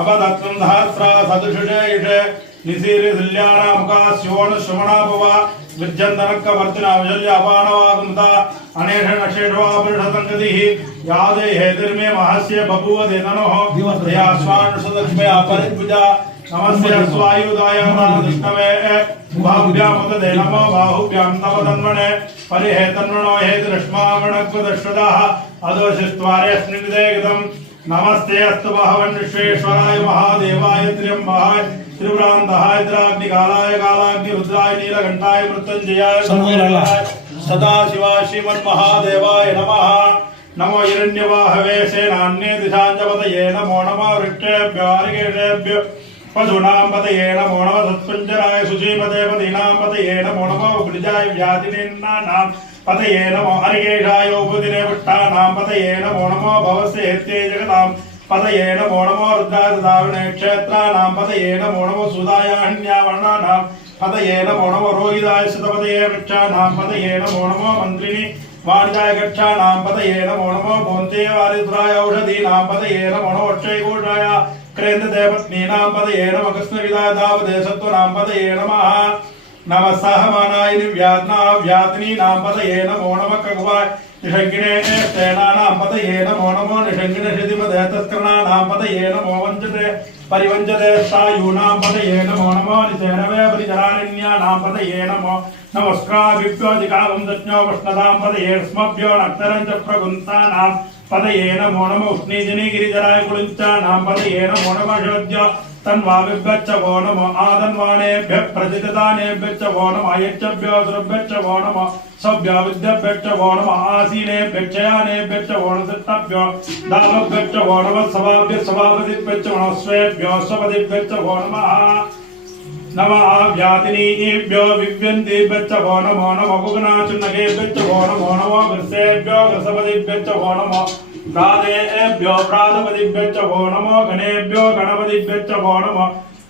अवदत्तं सहस्रा सदृशे निशीर्यमुखास्योणुश्रवणाभव विद्यन्तनक्कवर्तिना विजल्यापाणवागुंता अनेषणशेषवापुरुषसङ्गतिः यादे हेतिर्मे महस्य बभूव देननोः दयाश्वानुषदक्ष्मया परिद्विजा नमस्य स्वायुदायानादिष्णवे बाहुभ्यामुददे नमो बाहुभ्यां तव तन्मणे परिहेतन्मनो हेतिरश्मावणक्वदश्वदाः अदोषिस्त्वारेऽस्मिन्निदेगतम् नमस्ते अस्तु भगवन् विश्वेश्वराय महादेवाय त्र्यम्बाय त्रिपुरान्तहाय त्रिराग्निकालाय कालाग्निरुद्राय नीलकण्ठाय मृत्युञ्जयाय सदाशिवाय श्रीमन्महादेवाय नमः। नमो हिरण्यवाहवे सेनान्ये दिशाञ्जपतये नमो नमः वृक्षेभ्यो हरिकेशेभ्यो पशूनां पतये नमो नमः सत्पञ्जराय शुचीपते पदीनां पतये नमो नमः वृजाय व्याधिनीनां पतये नमो हरिकेशाय उपदिने पुष्टानां पतये नमो नमो भवस्येत्ये जगतां पतये नमो नमो रुद्रादाविने क्षेत्राणां पतये नमो नमो सुदायान्यावर्णानां पतये नमो नमो रोहिताय सुतपतये वृक्षाणां पतये नमो नमो मन्त्रिणी वाणिजाय गच्छानां पतये नमो नमो भोन्ते वारिद्राय औषधीनां पतये नमो नमो अक्षयघोषाय क्रेन्ददेवत्नीनां पतये नमो कृष्णविदाय दावदे सत्त्वनां पतये नमः। नमः सहमानाय व्यात्नीनां पतये नमो नमः कगवाय निषङ्गिणे सेनानां पतये नमो नमो निषङ्गिणे क्षितिपदे तस्करणानां पतये नमो वञ्चते परिवञ्चते सायूनां पतये नमो नमो निसेनवे परिचरारण्यानां पतये नमो नमस्काराभिभ्योऽधिकावं दज्ञो वष्णदां पतये स्मभ्यो नक्तरं च प्रगुन्तानां पतये नमो नमो उष्णीजनी गिरिजराय कुलिञ्चानां पतये नमो नमः शोद्यो तन्वाभिभ्यश्च वो नमो आदन्वानेभ्यः प्रतिददानेभ्यश्च वो नमः यच्छभ्यो द्रव्यश्च वो नमः सभ्यो विद्यभ्यश्च वो नमः आसीनेभ्यश्च यानेभ्यश्च वो नमः सिद्धभ्यो दामभ्यश्च वो नमः सभाभ्यः सभापतिभ्यश्च वो नमः स्वेभ्यो स्वपतिभ्यश्च वो नमः नमः व्यातिनीभ्यो विव्यन्तिभ्यश्च वो नमो नमः गुगनाचुन्नगेभ्यश्च वो नमो नमः वृषेभ्यो वृषपतिभ्यश्च वो नमः प्रादेभ्यो प्रादपतिभ्यश्च वो नमो गणेभ्यो गणपतिभ्यश्च वो नमः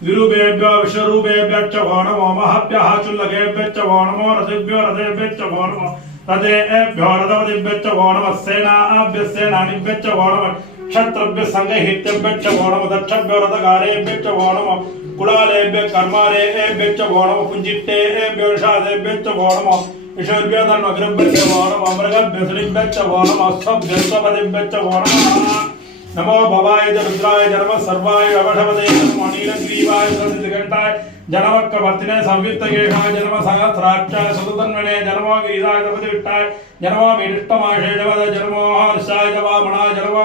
विरूपेभ्यो विश्वरूपेभ्यश्च वो नमो महभ्यः चुल्लकेभ्यश्च वो नमो रथेभ्यो रथेभ्यश्च वो नमः रथेभ्यो रथपतिभ्यश्च वो नमः सेनाभ्यः सेनानिभ्यश्च वो नमः क्षत्रभ्यः संगहितेभ्यश्च वो नमः दक्षभ्यो रथकारेभ्यश्च वो नमः कुलालेभ्यः कर्मारेभ्यश्च वो नमः कुञ्जिट्टेभ्यो निषादेभ्यश्च वो नमः ईश्वर्भ्यो तन्वग्रभ्यश्च वो नमः मृगभ्यो श्रीभ्यश्च वो नमः स्वभ्यो स्वपतिभ्यश्च वो नमः नमो भवाय च रुद्राय च नमः सर्वाय ववषपते नमो नीलग्रीवाय सदिघण्टाय जनमक्कवर्तिने संयुक्तकेशाय च नमः सहस्राक्षाय सततन्वने च नमो गिरिजाय तपतिविष्टाय च नमो मीडिष्टमाशेषवद च नमो हर्षाय च वामनाय च नमो